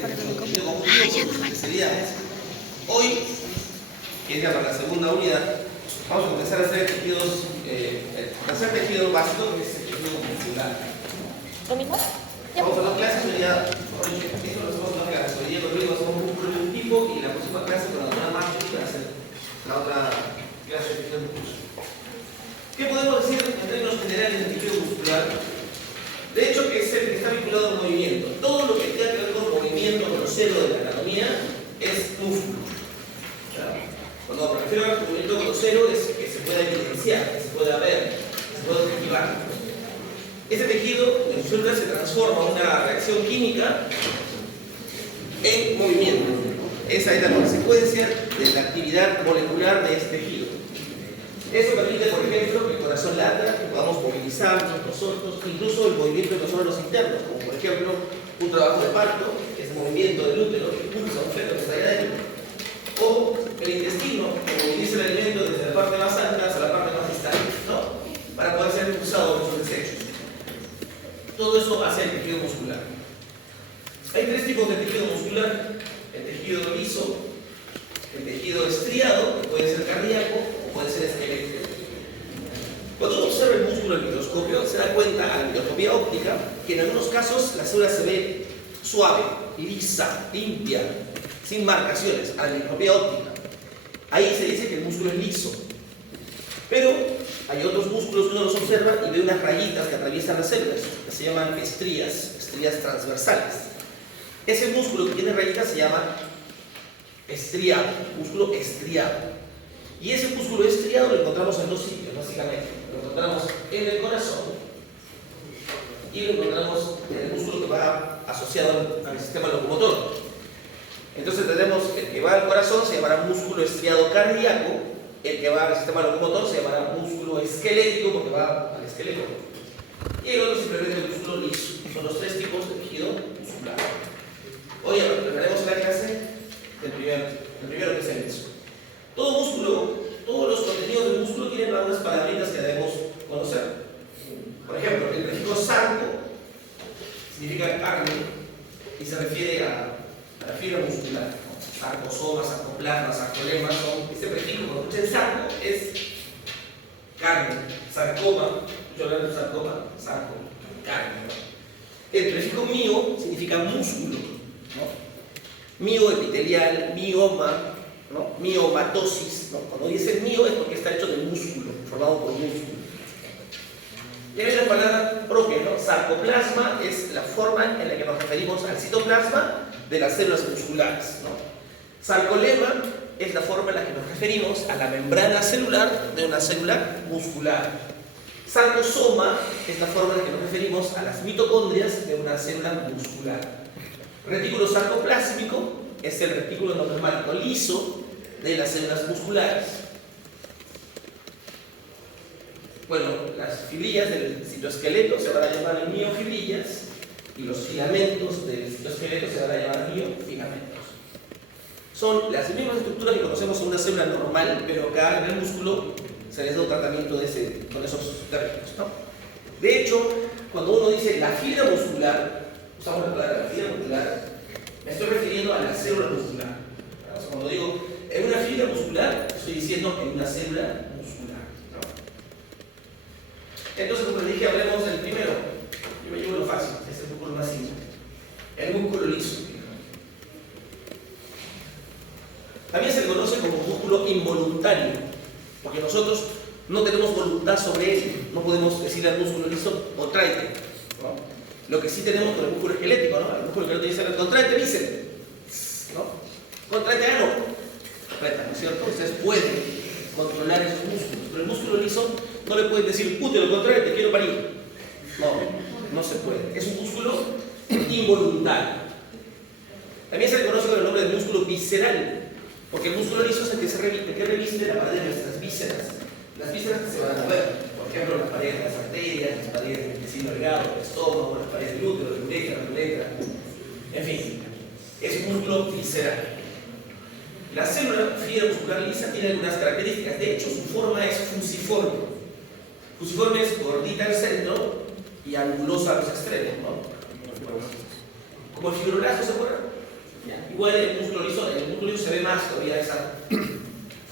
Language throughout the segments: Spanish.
contenido cognitivo con especialidades. Hoy, que es ya para la segunda unidad, vamos a empezar a hacer tejidos, el tercer tejido básico, que es el tejido muscular. ¿Domingo? Vamos a dos clases, hoy día, esto lo hacemos dos clases. Hoy día conmigo hacemos un músculo de un tipo y la próxima clase con la otra más va a ser la otra clase de tejido muscular. ¿Qué podemos decir en términos generales del tejido muscular? De hecho, que es el que está vinculado al movimiento. Todo lo que tenga que ver con movimiento grosero de la anatomía es músculo. Cuando me refiero al movimiento grosero es que se pueda evidenciar, que se pueda ver, que se pueda observar. Ese tejido en resulta se transforma en una reacción química en movimiento. Esa es la consecuencia de la actividad molecular de este tejido. Eso permite, por ejemplo, que el corazón lata, que podamos movilizarnos nosotros, incluso el movimiento de los órganos internos, como por ejemplo un trabajo de parto, que es el movimiento del útero que impulsa un feto que está ahí adentro, o el intestino, que moviliza el alimento desde la parte más alta hasta la parte más distal, ¿no? Para poder ser impulsado por sus desechos. Todo eso hace el tejido muscular. Hay tres tipos de tejido muscular: el tejido liso, el tejido estriado, que puede ser cardíaco o puede ser esquelético. Cuando uno observa el músculo al microscopio, se da cuenta a la microscopía óptica que en algunos casos la célula se ve suave, lisa, limpia, sin marcaciones, a la microscopía óptica. Ahí se dice que el músculo es liso. Pero hay otros músculos que uno los observa y ve unas rayitas que atraviesan las células, que se llaman estrías transversales. Ese músculo que tiene rayitas se llama estriado, músculo estriado. Y ese músculo estriado lo encontramos en dos sitios, básicamente. Lo encontramos en el corazón y lo encontramos en el músculo que va asociado al sistema locomotor. Entonces tenemos el que va al corazón se llamará músculo estriado cardíaco, el que va al sistema locomotor se llamará músculo esquelético porque va al esqueleto. Y el otro simplemente el músculo liso. Son los tres tipos de tejido muscular. Hoy hablaremos en la clase del primero que es el liso. Todo músculo, todos los contenidos del músculo tienen algunas palabritas que debemos conocer. Por ejemplo, el prefijo sarco significa carne y se refiere a la fibra muscular. Sarcosoma, sarcoplasma, sarcolema, este prefijo, cuando escuchen sarco, es carne. Sarcoma, yo hablo de sarcoma, sarco, carne. El prefijo mio significa músculo, ¿no? Mio epitelial, mioma, ¿no? Miomatosis, ¿no? Cuando dice mio es porque está hecho de músculo, formado por músculo. Y hay la palabra propia, ¿no? Sarcoplasma es la forma en la que nos referimos al citoplasma de las células musculares, ¿no? Sarcolema es la forma en la que nos referimos a la membrana celular de una célula muscular. Sarcosoma es la forma en la que nos referimos a las mitocondrias de una célula muscular. Retículo sarcoplásmico es el retículo endoplasmático liso de las células musculares. Bueno, las fibrillas del citoesqueleto se van a llamar miofibrillas y los filamentos del citoesqueleto se van a llamar miofilamentos. Son las mismas estructuras que conocemos en una célula normal, pero acá en el músculo se les da un tratamiento con esos términos, ¿no? De hecho, cuando uno dice la fibra muscular, usamos la palabra fibra muscular, me estoy refiriendo a la célula muscular. O sea, cuando digo en una fibra muscular, estoy diciendo en una célula muscular, ¿no? Entonces, como les dije, hablemos del primero. Yo me llevo lo fácil, este es el músculo más simple. El músculo liso. También se le conoce como músculo involuntario, porque nosotros no tenemos voluntad sobre él. No podemos decirle al músculo liso, contráete, ¿no? Lo que sí tenemos con el músculo esquelético, ¿no? El músculo esquelético dice, contráete bíceps, ¿no? Contráete ano, ¿no es cierto? Ustedes pueden controlar esos músculos, pero el músculo liso no le pueden decir, útero, contráete, quiero parir. No se puede. Es un músculo involuntario. También se le conoce con el nombre de músculo visceral, porque el músculo liso es el que reviste la pared de nuestras vísceras. Las vísceras que se van a ver, por ejemplo, las paredes de las arterias, las paredes del intestino delgado, del estómago, las paredes del útero, la uretra, en fin, es un músculo visceral. La célula fibra muscular lisa tiene algunas características. De hecho, su forma es fusiforme. Fusiforme es gordita al centro y angulosa a los extremos, ¿no? Como el fibroblasto, ¿se acuerdan? ¿Ya? Igual en el músculo liso se ve más todavía esa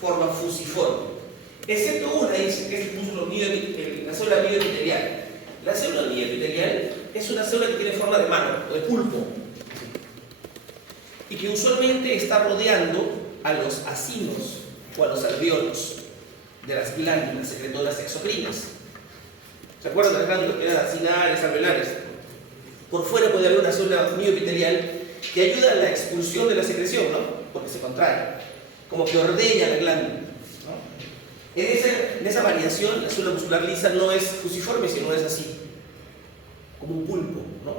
forma fusiforme. Excepto una, dice que es el músculo la célula mioepitelial. La célula mioepitelial es una célula que tiene forma de mano o de pulpo y que usualmente está rodeando a los acinos o a los alvéolos de las glándulas secretoras exocrinas. ¿Se acuerdan de las glándulas que eran acinales, alveolares? Por fuera puede haber una célula mioepitelial que ayuda a la expulsión de la secreción, ¿no? Porque se contrae, como que ordeña la glándula, ¿no? En esa variación, la célula muscular lisa no es fusiforme, sino es así, como un pulpo, ¿no?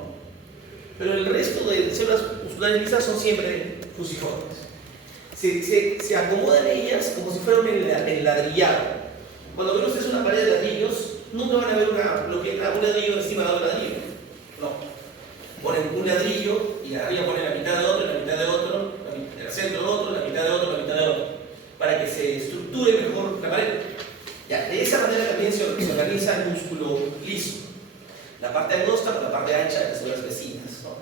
Pero el resto de células musculares lisas son siempre fusiformes. Se acomodan ellas como si fuera un enladrillado. Cuando ven ustedes una pared de ladrillos, nunca van a ver un ladrillo encima de otro ladrillo. No. Ponen un ladrillo y arriba ponen la mitad de otro, la mitad de otro, el centro de otro, la mitad de otro, la mitad de otro, para que se estructure mejor la pared. Ya, de esa manera también se organiza el músculo liso. La parte angosta con la parte ancha de las células vecinas, ¿no?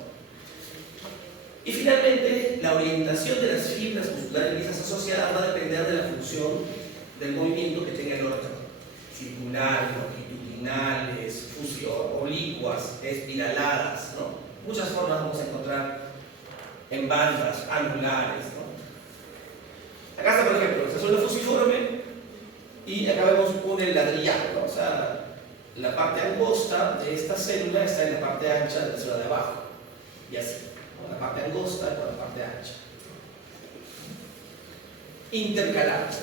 Y finalmente, la orientación de las fibras musculares lisas asociadas va a depender de la función del movimiento que tenga el órgano. Circulares, longitudinales, oblicuas, espiraladas, ¿no? Muchas formas vamos a encontrar en bandas, angulares, ¿no? Acá está, por ejemplo, esta célula fusiforme y acá vemos un enladrillado, ¿no? O sea, la parte angosta de esta célula está en la parte ancha de la célula de abajo, y así. La parte angosta con la parte ancha. Intercaladas.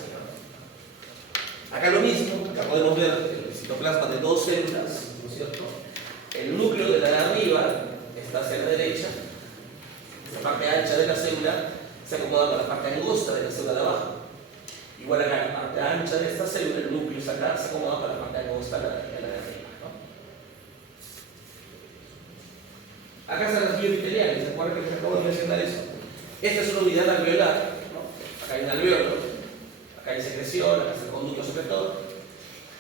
Acá lo mismo, acá podemos ver el citoplasma de dos células, ¿no es cierto? El núcleo de la de arriba está hacia la derecha, la parte ancha de la célula se acomoda con la parte angosta de la célula de abajo. Igual acá la parte ancha de esta célula, el núcleo está acá, se acomoda con la parte angosta de la de arriba, ¿no? Acá están las mioepiteliales, ¿se acuerdan que les acabo de mencionar eso? Esta es una unidad alveolar, ¿no? Acá hay un alveolo, acá hay secreción, acá está el conducto secretor,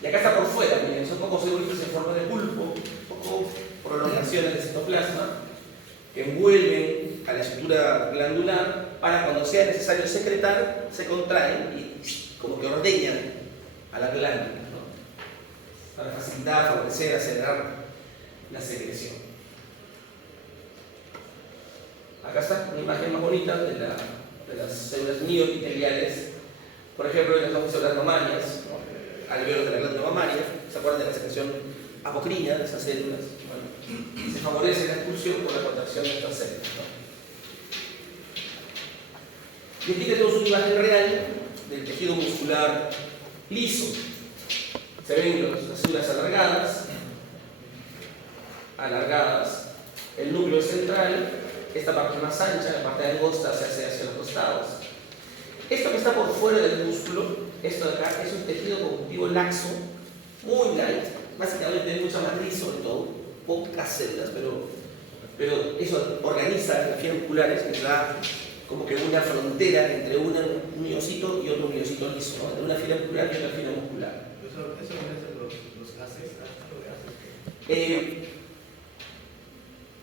y acá está por fuera, miren, son pocos células en forma de pulpo, poco prolongaciones del citoplasma que envuelven a la estructura glandular para cuando sea necesario secretar, se contraen y como que ordeñan a la glándula, ¿no? Para facilitar, favorecer, acelerar la secreción. Acá está una imagen más bonita de las células mioepiteliales, por ejemplo, en las células mamarias, ¿no? Alvéolos de la glándula mamaria. ¿Se acuerdan de la secreción apocrina de esas células? Bueno, se favorece la expulsión por la contracción de estas células, ¿no? Y aquí tenemos una imagen real del tejido muscular liso. Se ven las células alargadas, el núcleo central, esta parte más ancha, la parte angosta se hace hacia los costados. Esto que está por fuera del músculo, esto de acá, es un tejido conjuntivo laxo, muy light, básicamente tiene mucha matriz sobre todo, pocas células, pero eso organiza las fibras musculares, que da como que una frontera entre un miocito y otro miocito liso, ¿no? Entre una fibra muscular y otra fibra muscular. ¿Eso no es los gases?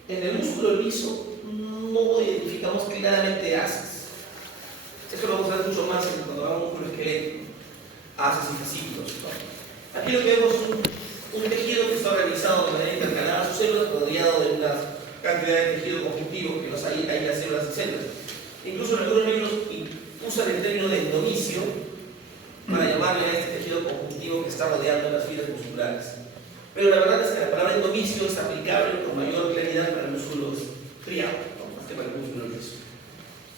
En el músculo liso no identificamos claramente haces. Esto lo vamos a ver mucho más cuando hagamos músculo esquelético, haces y fascículos, ¿no? Aquí lo que vemos es un tejido que está organizado de manera intercalada a sus células, rodeado de una cantidad de tejido conjuntivo que los hay las células y células. Incluso en algunos libros usan el término de endomicio para llamarle a este tejido conjuntivo que está rodeando las fibras musculares. Pero la verdad es que la palabra endomicio es aplicable con mayor claridad para el músculo triado, ¿no? Más que para el músculo liso.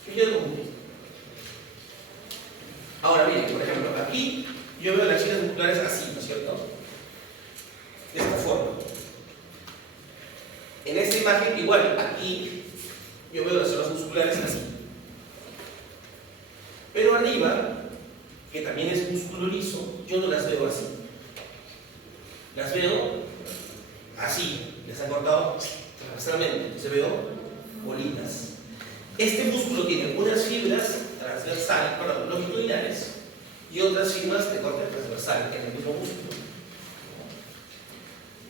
Tejido conjuntivo. Ahora bien, por ejemplo, aquí yo veo las fibras musculares así, ¿no es cierto? De esta forma. En esta imagen, igual, aquí yo veo las células musculares así. Pero arriba, que también es músculo liso, yo no las veo así. Las veo así, les han cortado transversalmente, se veo bolitas. Este músculo tiene unas fibras longitudinales y otras fibras de corte transversal en el mismo músculo.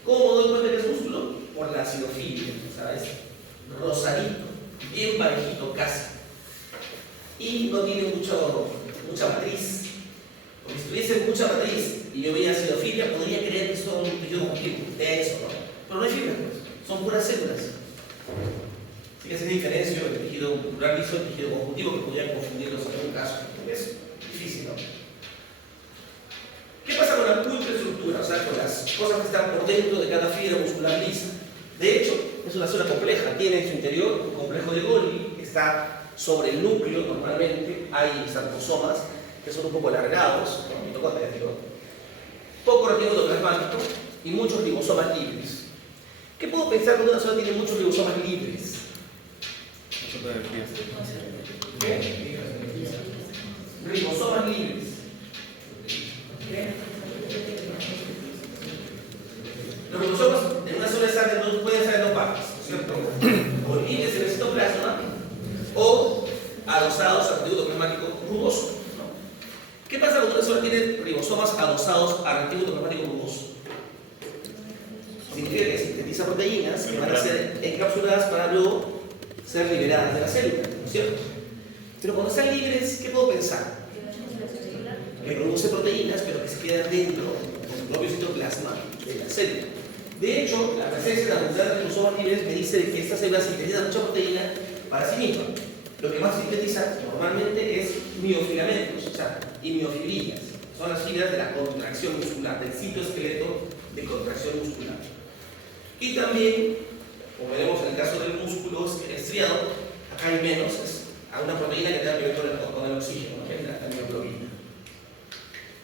¿Cómo doy cuenta que es músculo? Por la acidofilia, ¿sabes? Rosadito, bien parejito casi, y no tiene mucha matriz. Porque si tuviese mucha matriz y yo veía acidofilia, podría creer que son un tejido conjuntivo, denso, ¿no? Pero no hay fibras, pues, son puras células. Así que esa es la diferencia entre el tejido muscular liso y el tejido conjuntivo, que podrían confundirlos en algún caso. Es difícil, ¿no? ¿Qué pasa con la ultraestructura? O sea, con las cosas que están por dentro de cada fibra muscular lisa. De hecho, es una zona compleja. Tiene en su interior un complejo de Golgi que está sobre el núcleo normalmente. Hay sarcosomas que son un poco alargados, ¿no? Mitocondria, digo. Poco retículo plasmático y muchos ribosomas libres. ¿Qué puedo pensar cuando una zona tiene muchos ribosomas libres? ¿Qué? Ribosomas libres. ¿Qué? Los ribosomas en una sola sangre no pueden estar en dos partes, ¿no es cierto? O libres en el citoplasma o adosados al retículo plasmático rugoso. ¿Qué pasa cuando una sola tiene ribosomas adosados al retículo plasmático rugoso? Significa que sintetiza proteínas que van a ser encapsuladas para luego ser liberadas de la célula, ¿no es cierto? Pero cuando están libres, ¿qué puedo pensar? Que produce proteínas, pero que se quedan dentro del propio citoplasma de la célula. De hecho, la presencia de la cantidad de ribosomas libres me dice que esta célula sintetiza mucha proteína para sí misma. Lo que más sintetiza normalmente es miofilamentos, o sea, y miofibrillas. Son las fibras de la contracción muscular, del citoesqueleto de contracción muscular. Y también, como veremos en el caso del músculo estriado, acá hay menos, hay una proteína que tiene que ver con el oxígeno, ¿no? La mioglobina.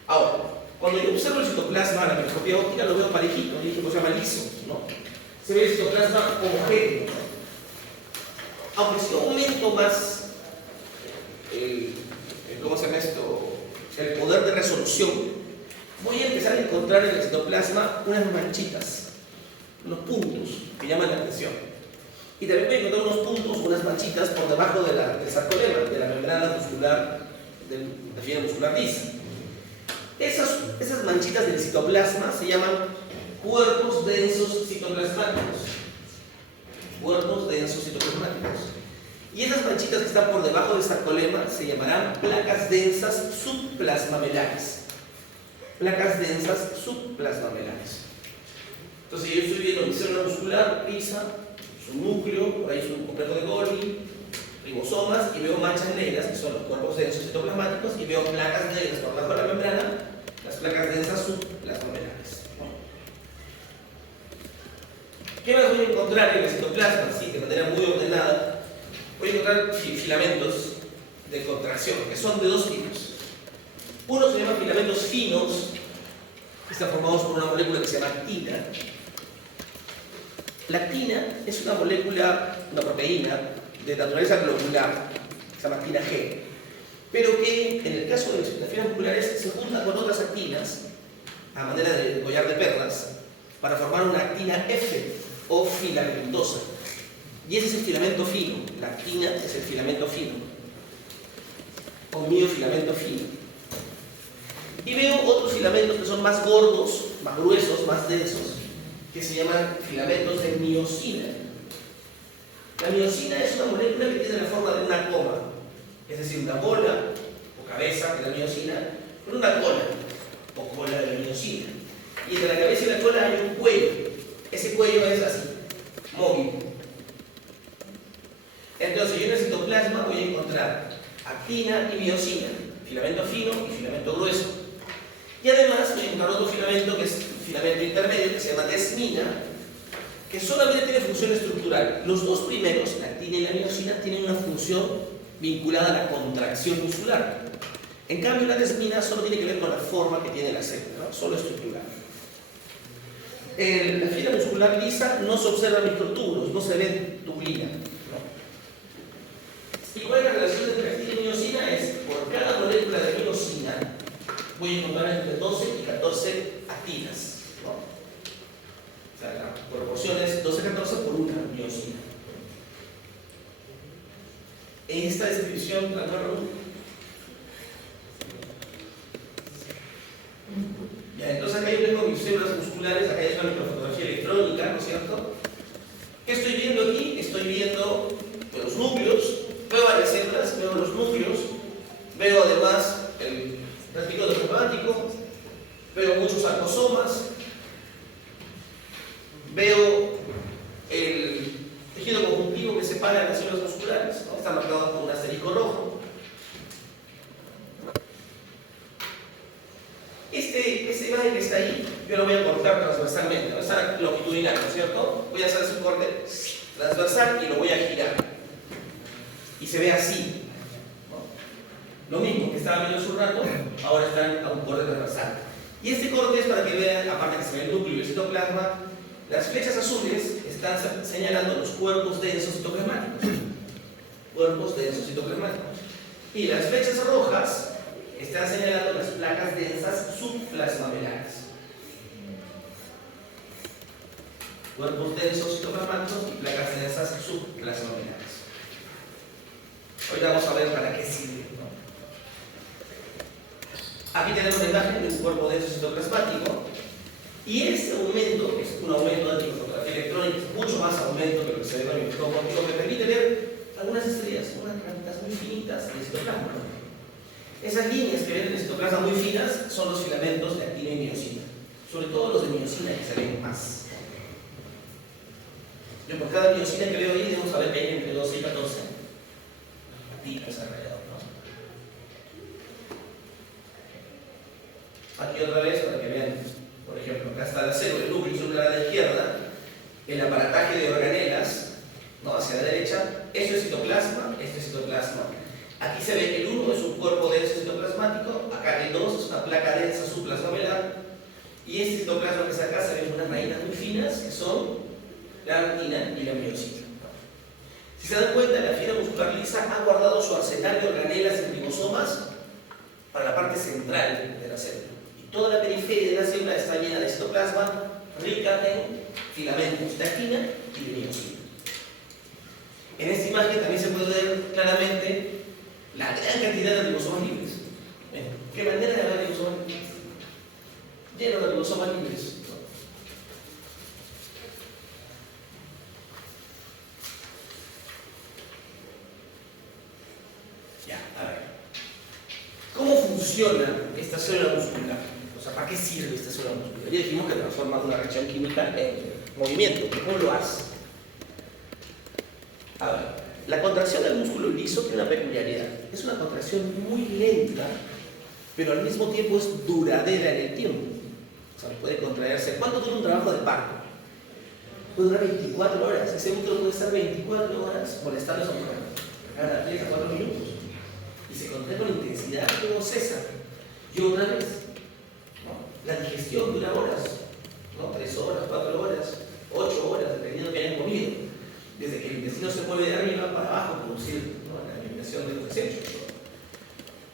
Ahora, cuando yo observo el citoplasma, la microscopía óptica lo veo parejito, y esto se llama liso, ¿no? Se ve el citoplasma homogéneo, ¿no? Aunque si yo aumento más ¿cómo se llama esto? El poder de resolución, voy a empezar a encontrar en el citoplasma unas manchitas, unos puntos que llaman la atención. Y también voy a encontrar unos puntos, unas manchitas por debajo del sarcolema, de la membrana muscular, de la fibra muscular lisa. Esas manchitas del citoplasma se llaman cuerpos densos citoplasmáticos. Cuerpos densos citoplasmáticos. Y esas manchitas que están por debajo del sarcolema se llamarán placas densas subplasmamelares. Placas densas subplasmamelares. Entonces yo estoy viendo mi célula muscular lisa, su núcleo, por ahí es un complejo de Golgi, ribosomas, y veo manchas negras, que son los cuerpos densos citoplasmáticos, y veo placas negras por debajo de la membrana, las placas densas subplasmamelares. ¿Qué más voy a encontrar en el citoplasma? Sí, de manera muy ordenada. Voy a encontrar filamentos de contracción, que son de dos tipos. Uno se llama filamentos finos, que están formados por una molécula que se llama actina. La actina es una molécula, una proteína de naturaleza globular, que se llama actina G, pero que en el caso de las fibras musculares se junta con otras actinas, a manera de collar de perlas, para formar una actina F o filamentosa. Y ese es el filamento fino. La actina es el filamento fino, o miofilamento fino. Y veo otros filamentos que son más gordos, más gruesos, más densos, que se llaman filamentos de miosina. La miosina es una molécula que tiene la forma de una coma, es decir, una bola o cabeza de la miosina, con una cola o cola de la miosina. Y entre la cabeza y la cola hay un cuello. Ese cuello es así, móvil. Entonces yo en el citoplasma voy a encontrar actina y miosina, filamento fino y filamento grueso. Y además voy a encontrar otro filamento que es filamento intermedio, que se llama desmina, que solamente tiene función estructural. Los dos primeros, la actina y la miosina, tienen una función vinculada a la contracción muscular. En cambio la desmina solo tiene que ver con la forma que tiene la célula, ¿no? Solo estructural. En la fibra muscular lisa no se observan microtúbulos, no se ven tubulina. ¿Y cuál es la relación entre actina y miosina? Es por cada molécula de miosina voy a encontrar entre 12 y 14 actinas, ¿no? O sea, la proporción es 12-14 por una miosina. En esta descripción, ¿de acuerdo? Ya, entonces acá yo tengo mis células musculares, acá es una microfotografía electrónica, ¿no es cierto? ¿Qué estoy viendo aquí? Estoy viendo los núcleos sarcosomas, veo el tejido conjuntivo que separa las células musculares, ¿no? Está marcado con un asterisco rojo. Esta imagen que está ahí, yo lo voy a cortar transversalmente, va a estar longitudinal, ¿no es cierto? Voy a hacer un corte transversal y lo voy a girar. Y se ve así, ¿no? Lo mismo que estaba viendo hace un rato, ahora están a un corte transversal. Y este corte es para que vean, aparte que se ve el núcleo y el citoplasma, las flechas azules están señalando los cuerpos densos citoplasmáticos. Cuerpos densos citoplasmáticos. Y las flechas rojas están señalando las placas densas subplasmamelares. Cuerpos densos citoplasmáticos y placas densas subplasmamelares. Hoy vamos a ver para qué sirve, ¿no? Aquí tenemos la imagen de un cuerpo denso citoplasmático. Y este aumento, que es un aumento de microscopía electrónica, es mucho más aumento que lo que se ve con el microscopio óptico, me permite ver algunas estrellas, unas ramitas muy finitas de citoplasma. Esas líneas que ven en el citoplasma muy finas son los filamentos de actina y miosina, sobre todo los de miosina que se ven más. Yo por cada miosina que veo ahí debo saber que hay entre 12 y 14 actinas alrededor, ¿no? Aquí otra vez para que vean. Por ejemplo, acá está la célula, el núcleo celular a la izquierda, el aparataje de organelas, ¿no? Hacia la derecha, esto es citoplasma, esto es citoplasma. Aquí se ve que el 1 es un cuerpo denso citoplasmático, acá el 2 es una placa densa subplasmamelar, y este citoplasma que está acá se ven unas raíces muy finas que son la actina y la miosina. Si se dan cuenta, la fibra muscular lisa ha guardado su arsenal de organelas y ribosomas para la parte central de la célula. Toda la periferia de la célula está llena de citoplasma rica en filamentos de actina y de miosina. En esta imagen también se puede ver claramente la gran cantidad de ribosomas libres. ¿Qué manera de haber ribosomas libres? Lleno de ribosomas libres. Ya, a ver. ¿Cómo funciona esta célula muscular? O sea, ¿para qué sirve esta célula muscular? Ya dijimos que transforma una reacción química en movimiento. ¿Cómo lo hace? A ver, la contracción del músculo liso tiene una peculiaridad. Es una contracción muy lenta, pero al mismo tiempo es duradera en el tiempo. O sea, puede contraerse. ¿Cuánto dura un trabajo de parto? Puede durar 24 horas. Ese músculo puede estar 24 horas molestando a esa mujer. Cada 3 a 4 minutos. Y se contrae con intensidad, luego cesa. Y otra vez. La digestión dura horas, ¿no? 3 horas, 4 horas, 8 horas, dependiendo de que hayan comido. Desde que el intestino se mueve de arriba para abajo, producir, ¿no? La eliminación de los desechos.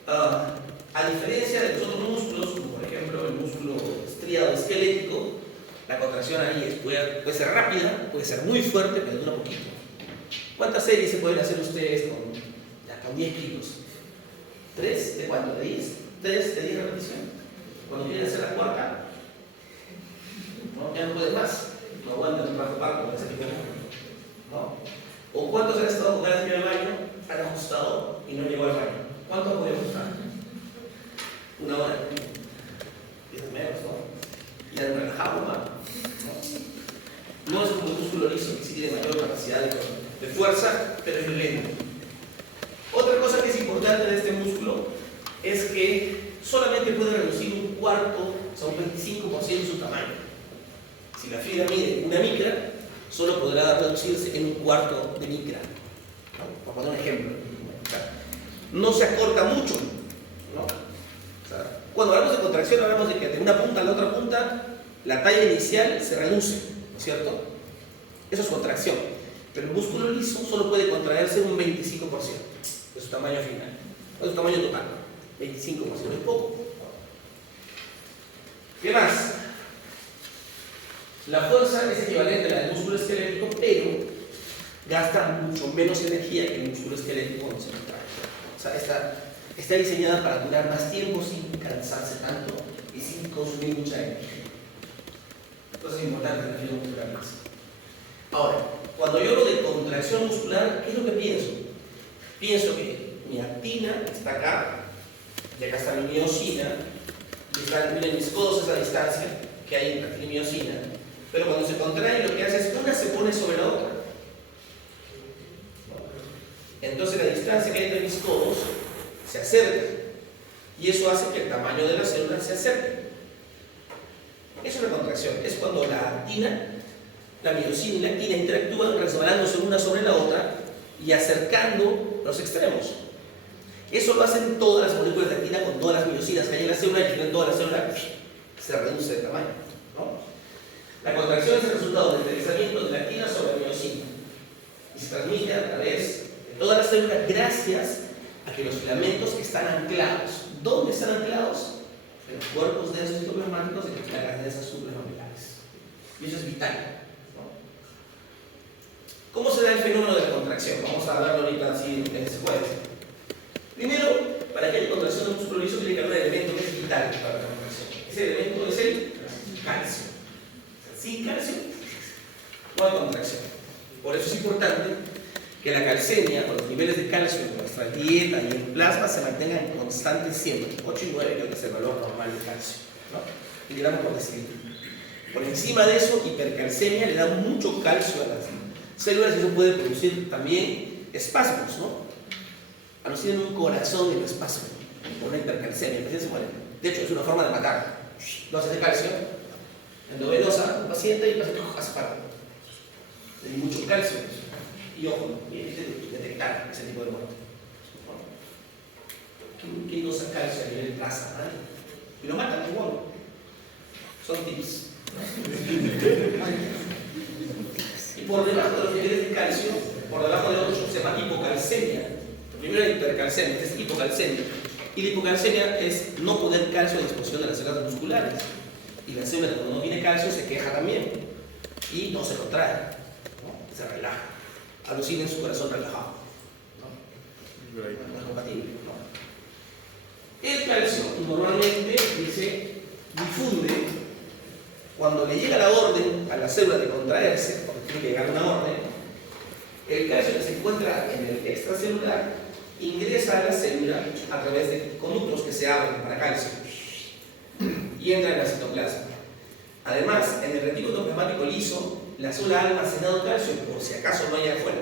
A diferencia de los otros músculos, como por ejemplo el músculo estriado esquelético, la contracción ahí puede ser rápida, puede ser muy fuerte, pero dura poquito. ¿Cuántas series se pueden hacer ustedes con 10 kilos? ¿3? ¿De cuánto? ¿De 10? ¿3 de 10 repeticiones? Cuando quieren hacer la cuarta, ¿no? Ya no pueden más, no aguantan un trabajo parto con ese tipo de músculo, ¿no? ¿O cuántos han estado con ganas de ir al baño, han ajustado y no llegó al baño? ¿Cuánto han podido ajustar? 1 hora, 10 menos, ¿no? Y han relajado más, ¿no? No es como el músculo liso, que sí tiene mayor capacidad de fuerza, pero es lento. Otra cosa que es importante de este músculo es que solamente puede reducir un cuarto, o sea, un 25% su tamaño. Si la fibra mide 1 micra, solo podrá reducirse en 1/4 de micra, ¿no? Por poner un ejemplo. O sea, no se acorta mucho, ¿no? O sea, cuando hablamos de contracción, hablamos de que de una punta a la otra punta, la talla inicial se reduce, ¿no es cierto? Eso es contracción. Pero el músculo liso solo puede contraerse un 25% de su tamaño final, de su tamaño total. 25%, es poco. ¿Qué más? La fuerza es equivalente a la del músculo esquelético, pero gasta mucho menos energía que el músculo esquelético cuando se contrae. O sea, está diseñada para durar más tiempo sin cansarse tanto y sin consumir mucha energía. Entonces es importante la fibra muscular lisa. Ahora, cuando yo hablo de contracción muscular, ¿qué es lo que pienso? Pienso que mi actina está acá, y acá está mi miosina, Miren, mis codos es la distancia que hay entre actina y miosina, pero cuando se contrae lo que hace es una se pone sobre la otra. Entonces la distancia que hay entre mis codos se acerca y eso hace que el tamaño de la célula se acerque. Eso es la contracción, es cuando la actina, la miosina y la actina interactúan resbalándose una sobre la otra y acercando los extremos. Eso lo hacen todas las moléculas de actina con todas las miosinas que hay en la célula, y en toda la célula se reduce de tamaño, ¿no? La contracción es el resultado del deslizamiento de la actina sobre la miosina y se transmite a través de todas las células gracias a que los filamentos están anclados. ¿Dónde están anclados? En los cuerpos densos citoplasmáticos de las placas densas supramapilares. Y eso es vital, ¿no? ¿Cómo se da el fenómeno de la contracción? Vamos a verlo ahorita así en este jueves. Primero, para que haya contracción del músculo liso tiene que haber un elemento que es vital para la contracción. Ese elemento es el calcio. Sin calcio no hay contracción. Por eso es importante que la calcemia o los niveles de calcio en nuestra dieta y en plasma se mantengan constantes siempre. 8 y 9 creo que es el valor normal de calcio, ¿no? Miligramos por decilitro. Por encima de eso, hipercalcemia le da mucho calcio a las células y eso puede producir también espasmos, ¿no? Alucinen un corazón en espasmo por una hipercalcemia, el paciente se muere. De hecho, es una forma de matar. Dosis de calcio endovenosa, un paciente y el paciente hace paro. Tiene mucho calcio. Y ojo, detectar ese tipo de muerte. ¿Quién usa calcio a nivel grasa? Nadie. Y lo matan igual. Son tips. Y por debajo de los niveles de calcio, por debajo de 8 se llama hipocalcemia. Primero la hipercalcemia, es hipocalcemia. Y la hipocalcemia es no poner calcio a disposición de las células musculares. Y la célula cuando no tiene calcio se queja también. Y no se contrae, ¿no? Se relaja. Alucinen su corazón relajado, ¿no? No es compatible, ¿no? El calcio normalmente difunde cuando le llega la orden a la célula de contraerse, porque tiene que llegar una orden. El calcio que se encuentra en el extracelular ingresa a la célula a través de conductos que se abren para calcio y entra en el citoplasma. Además, en el retículo plasmático liso, la célula ha almacenado calcio por si acaso no hay afuera.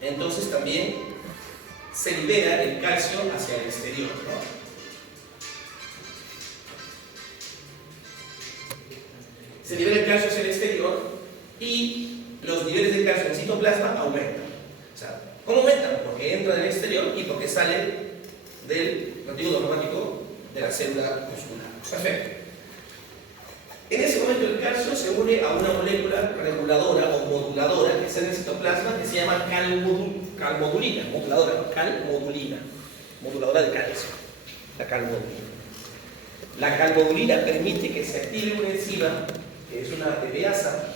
Entonces también se libera el calcio hacia el exterior, ¿no? Se libera el calcio hacia el exterior y los niveles de calcio en el citoplasma aumentan. O sea, ¿cómo aumentan? Porque entra del exterior y porque sale del retículo plasmático de la célula muscular. Perfecto. En ese momento el calcio se une a una molécula reguladora o moduladora que está en el citoplasma que se llama calmodulina, moduladora de calcio, la calmodulina. La calmodulina permite que se active una enzima que es una ATPasa.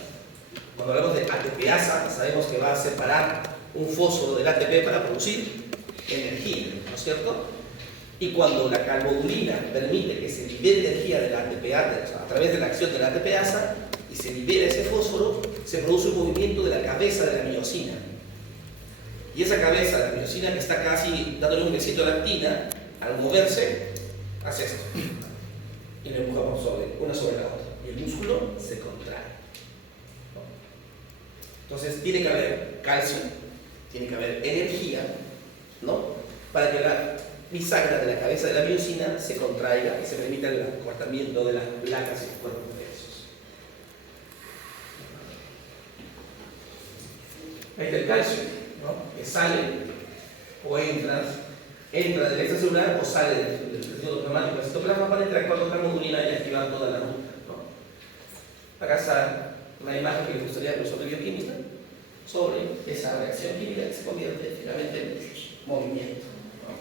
Cuando hablamos de ATPasa, sabemos que va a separar un fósforo del ATP para producir energía, ¿no es cierto? Y cuando la calmodulina permite que se libere energía de la ATPasa, o sea, a través de la acción de la ATPasa, y se libera ese fósforo, se produce un movimiento de la cabeza de la miosina. Y esa cabeza de la miosina que está casi dándole un besito a la actina, al moverse, hace esto. Y le empujamos una sobre la otra. Y el músculo se contrae. Entonces tiene que haber calcio, tiene que haber energía, ¿no? Para que la bisagra de la cabeza de la miosina se contraiga y se permita el acortamiento de las placas en los cuerpos densos. Ahí está el calcio, ¿no? Que sale o entra del extracelular o sale del retículo plasmático del citoplasma para interactuar con la calmodulina y activar toda la ruta, ¿no? Acá está una imagen que les gustaría ver sobre bioquímica, sobre esa reacción química que se convierte finalmente en movimiento, ¿no?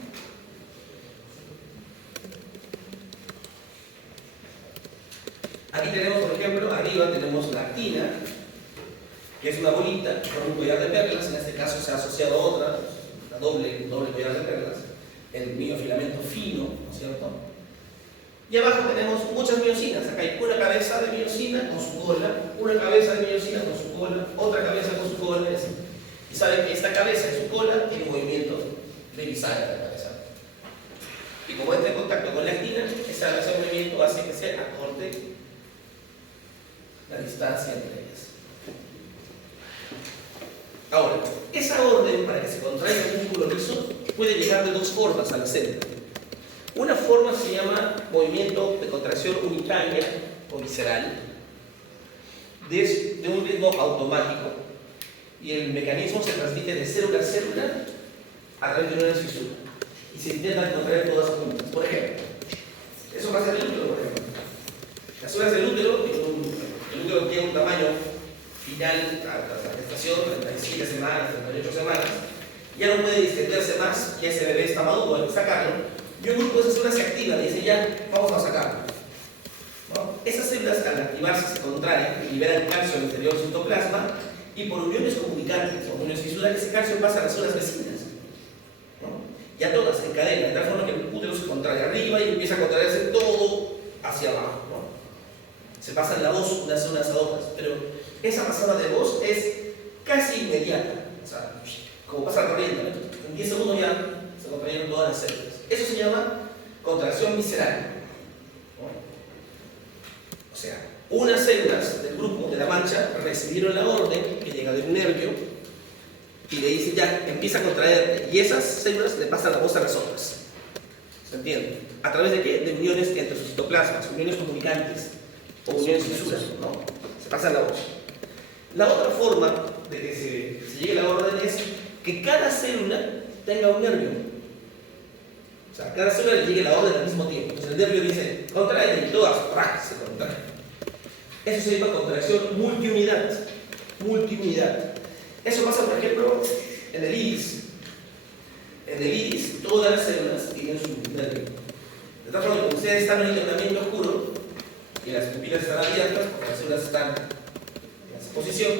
Aquí tenemos, por ejemplo, arriba tenemos la actina, que es una bolita con un collar de perlas. En este caso se ha asociado a otra, una doble collar de perlas, el miofilamento fino, ¿no es cierto? Y abajo tenemos muchas miosinas. Acá hay una cabeza de miosina con su cola, una cabeza de miosina con su cola, otra cabeza con su cola, y así. Y saben que esta cabeza y su cola tienen movimiento de bisagra de la cabeza. Y como entra en contacto con la actina, ese movimiento hace que se acorte la distancia entre ellas. Ahora, esa orden para que se contraiga el músculo liso puede llegar de dos formas a la célula. Una forma se llama movimiento de contracción unitaria o visceral, de un ritmo automático, y el mecanismo se transmite de célula a célula a través de una fisura y se intentan contraer todas juntas. Por ejemplo, eso pasa en el útero, por ejemplo. Las células del útero, el útero tiene un tamaño final tras la gestación, 37 semanas, 38 semanas, ya no puede distenderse más, ya ese bebé está maduro, hay que sacarlo, y un grupo de esas células se activa y dice ya, vamos a sacarlo. ¿No? Esas células al activarse se contraen y liberan calcio en el interior del citoplasma, y por uniones comunicantes o uniones fisurares ese calcio pasa a las células vecinas. ¿No? Y a todas en cadena, de tal forma que el útero se contrae arriba y empieza a contraerse todo hacia abajo. ¿No? Se pasan la voz unas a otras, pero esa pasada de voz es casi inmediata. O sea, como pasa corriendo, ¿no? En 10 segundos ya se contrayeron todas las células. Eso se llama contracción visceral. ¿No? O sea, unas células del grupo de la mancha recibieron la orden que llega de un nervio y le dice ya, empieza a contraerte, y esas células le pasan la voz a las otras. ¿Se entiende? ¿A través de qué? De uniones entre sus citoplasmas, uniones comunicantes o uniones fisuras, ¿no? Se pasan la voz. La otra forma de que se llegue a la orden es que cada célula tenga un nervio. O sea, cada célula le llegue la orden al mismo tiempo. Entonces el nervio dice, contrae, y todas, ¡prac!, se contraen. Eso se llama contracción multiunidad. Multiunidad. Eso pasa, por ejemplo, en el iris. En el iris, todas las células tienen su nervio. De tal forma que cuando ustedes están en un internamiento oscuro y las pupilas están abiertas, porque las células están en esa posición,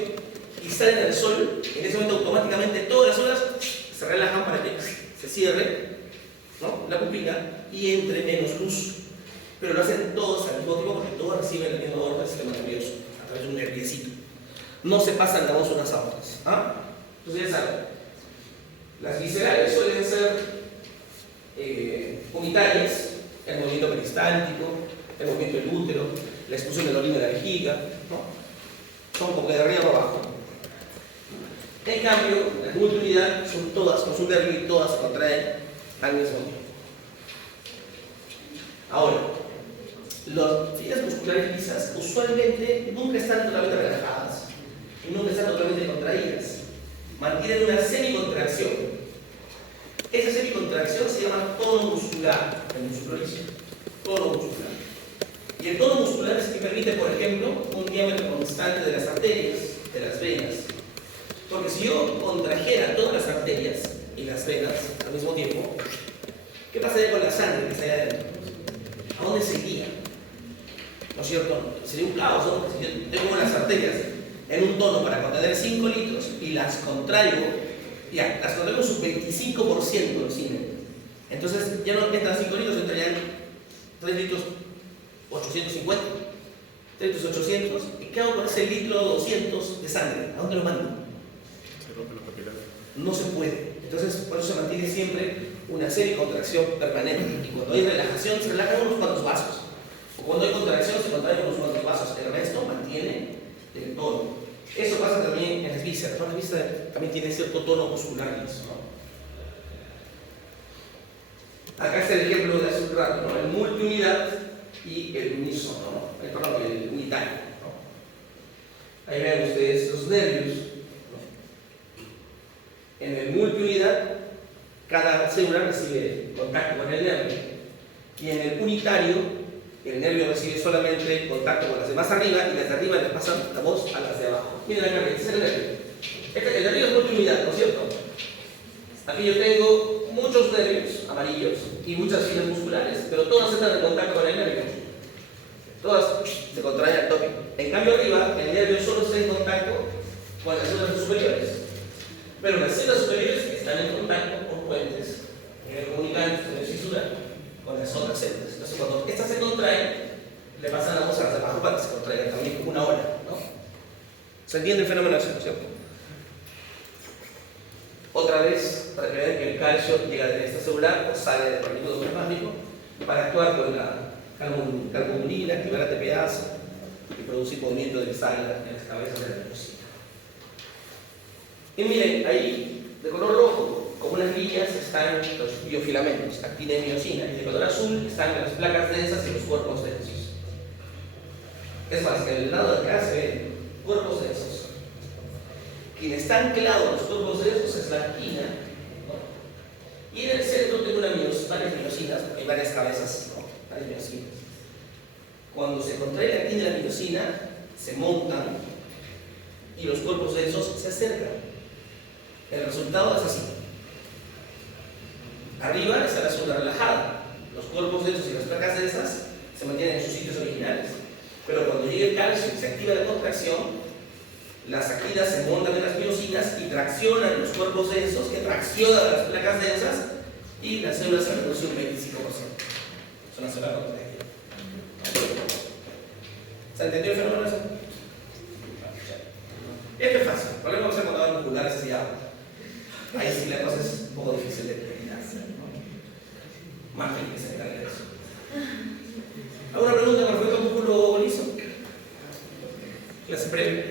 y salen al sol, en ese momento automáticamente todas las células se relajan para que se cierre, ¿no?, la pupila y entre menos luz. Pero lo hacen todos al mismo tiempo porque todos reciben el mismo orden del sistema nervioso a través de un nerviecito. No se pasan la voz unas a otras. ¿Ah? Entonces ya saben, las viscerales suelen ser unitarias, el movimiento peristáltico, el movimiento del útero, la expulsión de la orina de la vejiga, ¿no? Son como que de arriba para abajo. En cambio, las multiunidad son todas con su nervio y todas se contraen al mismo tiempo. Ahora, las fibras musculares lisas usualmente nunca están totalmente relajadas y nunca están totalmente contraídas. Mantienen una semicontracción. Esa semicontracción se llama tono muscular, el músculo liso. Tono muscular. Y el tono muscular es que permite, por ejemplo, un diámetro constante de las arterias, de las venas. Porque si yo contrajera todas las arterias y las venas al mismo tiempo, ¿qué pasaría con la sangre que está ahí adentro? ¿A dónde se guía? ¿No es cierto? Sería un caos, ¿no? Si yo tengo las arterias en un tono para contener 5 litros y las contraigo, ya, las contraigo un 25% del cine. Entonces ya no entran 5 litros, entrarían 3 litros 850, 3 litros 800, y ¿qué hago con ese litro 200 de sangre? ¿A dónde lo mando? Se rompen los capilares. No se puede. Entonces por eso se mantiene siempre una semicontracción permanente. Y cuando hay relajación se relajan unos cuantos vasos. O cuando hay contracción se contraen unos cuantos vasos. El resto mantiene el tono. Eso pasa también en las vísceras, ¿no? Las vísceras también tienen cierto tono muscular liso, ¿no? Acá está el ejemplo de hace un rato, ¿no? El multiunidad y el unísono, ¿no? Perdón, el unitario, ¿no? Ahí ven ustedes los nervios, ¿no? En el multiunidad, cada célula recibe contacto con el nervio, y en el unitario, el nervio recibe solamente contacto con las de más arriba, y las de arriba le pasan la voz a las de abajo. Miren acá, este es el nervio. El nervio es multiunidad, ¿no es cierto? Aquí yo tengo muchos nervios amarillos y muchas fibras musculares, pero todas entran en contacto con el nervio. Todas se contraen al toque. En cambio arriba, el nervio solo está en contacto con las células superiores. Pero las células superiores están en contacto con puentes comunicantes, con fisura, con las otras células. Entonces cuando estas se contraen, le pasan la voz a las de abajo para que se contraigan también como una ola, ¿no? ¿Se entiende el fenómeno así, no es cierto? Otra vez, para que vean que el calcio llega de esta celular o sale del partículo plasmático para actuar con la calmodulina, activar la TPasa y producir movimiento de sangre en las cabezas de la miyosina. Y miren, ahí de color rojo, como unas líneas, están los biofilamentos, actina y miosina, y de color azul están las placas densas y los cuerpos densos. Es más, en el lado de acá se ven cuerpos densos. Quien está anclado a los cuerpos densos es la actina, ¿no? Y en el centro tengo varias miosinas, porque hay varias cabezas, ¿no? Varias miosinas. Cuando se contrae la actina y la miosina, se montan y los cuerpos densos se acercan. El resultado es así. Arriba está la zona relajada. Los cuerpos densos y las placas densas se mantienen en sus sitios originales. Pero cuando llega el calcio y se activa la contracción, las actinas se montan en las miosinas y traccionan los cuerpos densos, que traccionan las placas densas, y las células se reducen un 25%. Es una sola contracción. ¿Se entendió el fenómeno eso? Esto es fácil. El problema es cuando hay musculares así agua. Ahí sí la cosa es un poco difícil de determinar, ¿no? Más bien que se encargue de eso. ¿Alguna pregunta con respecto al músculo liso? Clase previa.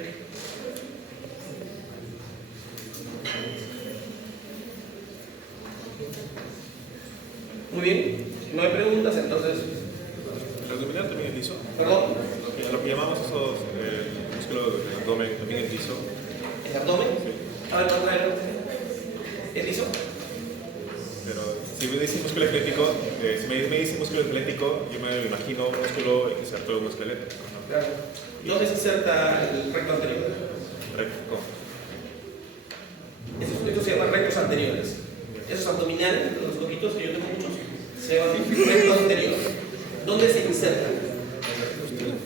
Muy bien. No hay preguntas, entonces. ¿El abdominal también es liso? ¿Perdón? Lo que llamamos esos músculos del abdomen también es liso. ¿El abdomen? Sí. A ver, contrario. ¿Es liso? Pero si me dicen músculo esquelético, si me dicen músculo esquelético, yo me imagino un músculo inserto en un esqueleto. Claro. ¿Dónde se inserta el recto anterior? ¿Cómo? Estos se llaman rectos anteriores. Esos abdominales, los coquitos que yo tengo muchos, se llaman recto anterior. ¿Dónde se insertan?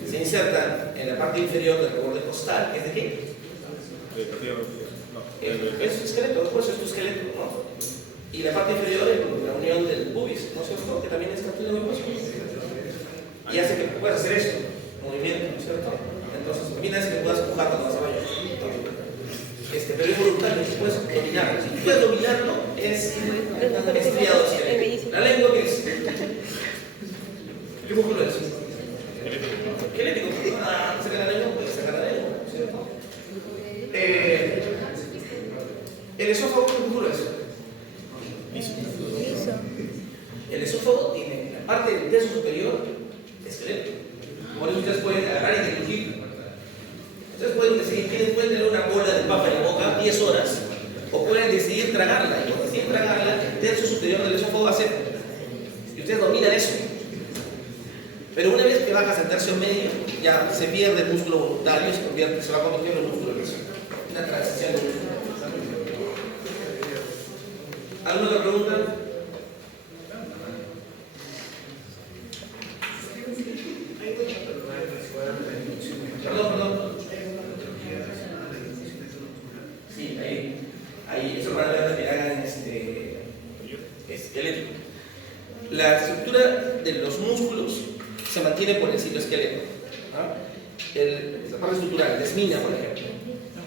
Se insertan en la parte inferior del reborde costal, que es de qué? Es esqueleto, después es tu esqueleto, ¿no? Y la parte inferior es la unión del pubis, ¿no es cierto? Que también es cartílago hueso. Y hace que puedas hacer esto, movimiento, ¿no es cierto? Entonces, imagínate que puedas empujar cuando vas a bañar. Pero es voluntario, tú puedes dominarlo. Si tú puedes dominarlo, es estriado hacia él. ¿La lengua qué es? ¿Qué músculo es? Esquelético. Saca la lengua, puedes sacar la lengua, ¿no es cierto? El esófago, ¿qué músculo es? Liso. El esófago tiene la parte del tercio superior esqueleto. Por eso ustedes pueden agarrar y deglutir. Ustedes pueden decidir, pueden tener una bola de papa en la boca 10 horas, o pueden decidir tragarla. Y cuando deciden tragarla, el tercio superior del esófago va a ser. Y ustedes dominan eso. Pero una vez que bajas al tercio medio, ya se pierde el músculo voluntario, se va convirtiendo en músculo liso. Una transición de músculo. ¿Alguna otra pregunta? Perdón. Sí, ahí eso para ver que hagan esquelético. La estructura de los músculos se mantiene por el citoesqueleto. ¿No? La parte estructural, desmina, por ejemplo.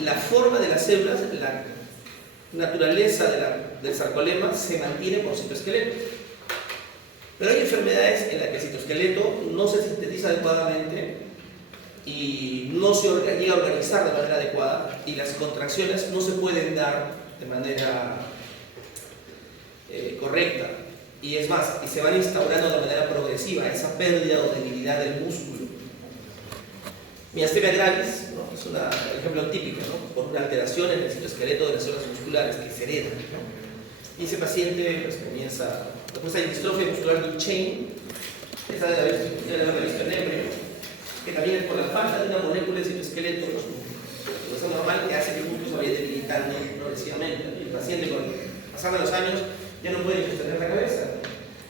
La forma de las células, la naturaleza del sarcolema se mantiene por citoesqueleto. Pero hay enfermedades en las que el citoesqueleto no se sintetiza adecuadamente y no se llega a organizar de manera adecuada, y las contracciones no se pueden dar de manera correcta. Y es más, y se van instaurando de manera progresiva esa pérdida o debilidad del músculo. Miastenia gravis, ¿no? Es un ejemplo típico, ¿no? Por una alteración en el citoesqueleto de las células musculares que se heredan, ¿no? Y ese paciente pues, comienza. Después hay distrofia muscular Duchenne, esa debe haber visto en embryo, que también es por la falta de una molécula del citoesqueleto, ¿no? Es normal que hace que el músculo se vaya debilitando progresivamente. El paciente, pasando los años, ya no puede sostener la cabeza.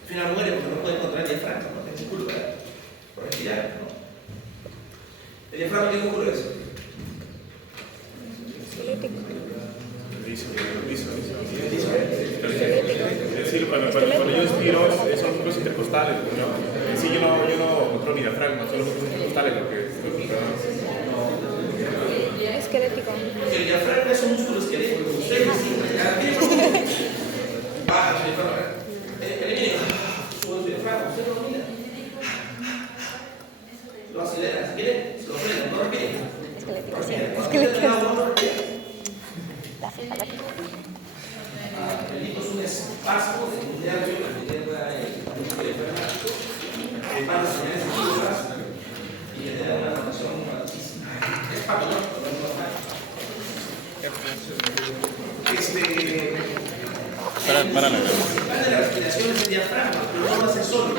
Al final muere porque no puede controlar el diafragma, ¿no? Tiene músculo para respirar, ¿no? ¿El diafragma qué músculo es? Liso. Es decir, cuando yo inspiro, son músculos intercostales. En sí, yo no controlo mi diafragma, son los músculos intercostales lo que Esquelético. El diafragma es un músculo esquelético. Ustedes dicen, El hipo es un espasmo de un nervio que genera para señales activas y genera una rotación altísima. Es patológico, no es normal. Para la de la respiración es el diafragma, pero no lo hace solo.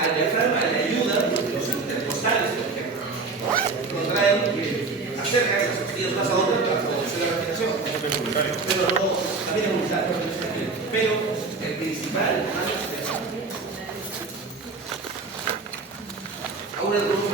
Al diafragma le ayuda los intercostales, por ejemplo. Contraen, acercan las costillas más a otra para hacer la respiración. Pero no, también es voluntario. Pero el principal es el diafragma. Ahora el grupo